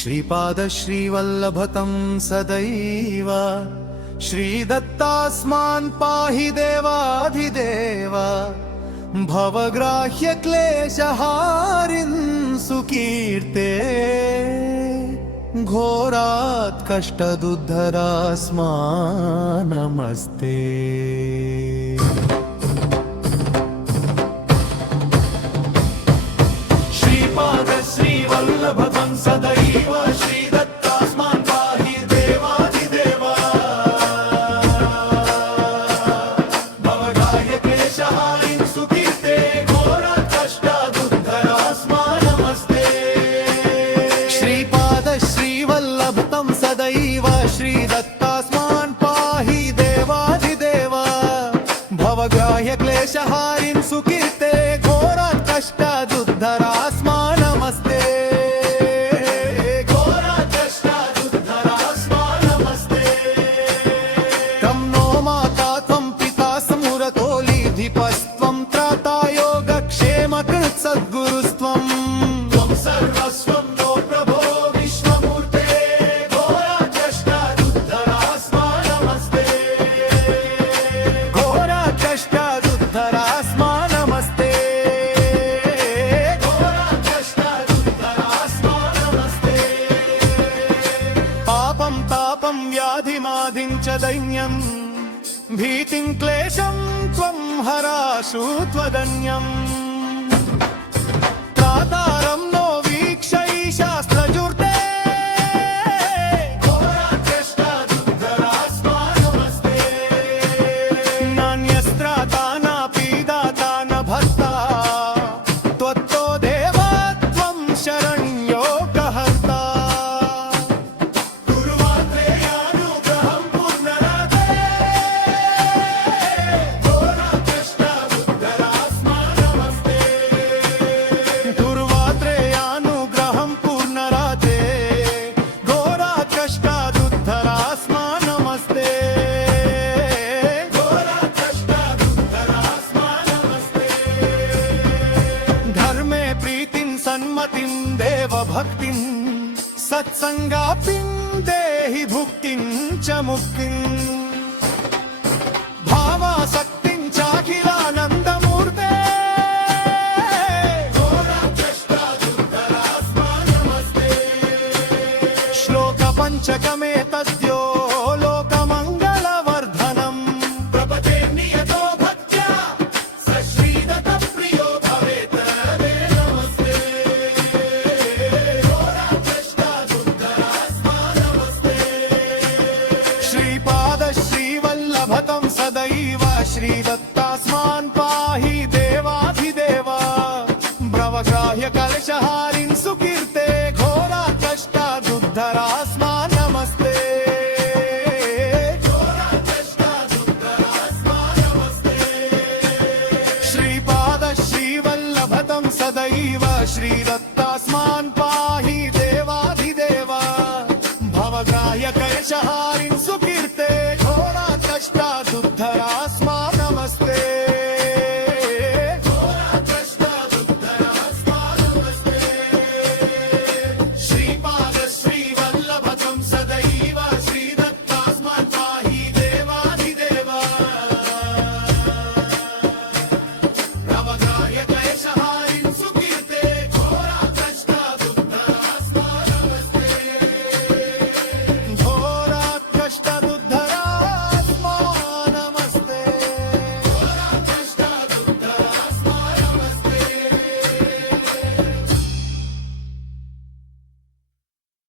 श्रीपाद श्रीवल्लभतं सदैव श्रीदत्तास्मान् पाहि देवाधिदेव भवग्राह्य क्लेशहारिन् सुकीर्ते घोरात् कष्टदुद्धरास्मान् नमस्ते। श्रीपाद श्रीवल्लभतं सदैव श्रीदत्तास्मान् पाहि देवाधिदेव भवग्राह्य क्लेशहारिन् सुकीर्ते घोरात् कष्टदुद्धरास्मान् नमस्ते। श्रीपाद श्रीवल्लभतं सदैव श्रीदत्तास्मान् पाहि देवाधिदेव भवग्राह्य क्लेशहारिन् सुकीर्ते घोरात् कष्टदुद्धरास्मान् नमस्ते। घोरात् कष्टदुद्धरास्मान् नमस्ते। तं नो माता त्वं पिता स्मुरतोलीधिपस्त्वं त्राता योगक्षेमकृत् सद्गुरुस्त्वं त्वं सर्वस्वं नो प्रभो विश्वमूर्ते घोरात् कष्टदुद्धरास्मान् नमस्ते। घोरात् कष्टदुद्धरास्मान् नमस्ते। घोरात् कष्टदुद्धरास्मान् नमस्ते। पापं तापं व्याधिमादिं च दैन्यं भीतिं क्लेशं त्वं हराशु त्वदन्यम् त्रातारं नो वीक्षै शास्त्रजुर्ते घोरात् कष्टदुद्धरास्मान् नमस्ते। नान्यस्त्राता नापि दाता न भर्ता त्वत्तो देवा त्वं शरण्यो कहर्ता गुरुवात्रेयानुग्रहं पुनराते घोरात् कष्टदुद्धरास्मान् नमस्ते। गुरुवात्रेयानुग्रहं पुनराते घोरात् कष्टदुद्धरास्मान् नमस्ते। घोरात् कष्टदुद्धरास्मान् नमस्ते। धर्मे प्रीतिं सन्मतिं देवभक्तिं सत्संगापिं देहि भुक्तिं च मुक्तिं भावासक्तिं चाखिलानन्दमूर्ते घोरात् कष्टदुद्धरास्मान् नमस्ते। श्लोकपञ्चकमेतद्यो लोकमङ्गलवर्धनम् प्रपते नियतो भक्त्या स श्रीदत्तप्रियो भवेत् ते नमस्ते। घोरात् कष्टदुद्धरास्मान् नमस्ते। श्रीपाद श्रीवल्लभतं सदैव श्रीदत्तास्मान् पाहि देवाधिदेव भवग्राह्य कलशहारिन् सुकीर्ते घोरात् कष्टदुद्धरास्मान् नमस्ते। घोरात् कष्टदुद्धरास्मान् नमस्ते। श्रीपाद श्रीवल्लभतं सदैव श्रीदत्तास्मान् पाहि देवाधिदेव भवग्राह्य कलशहारिन् सुकीर्ते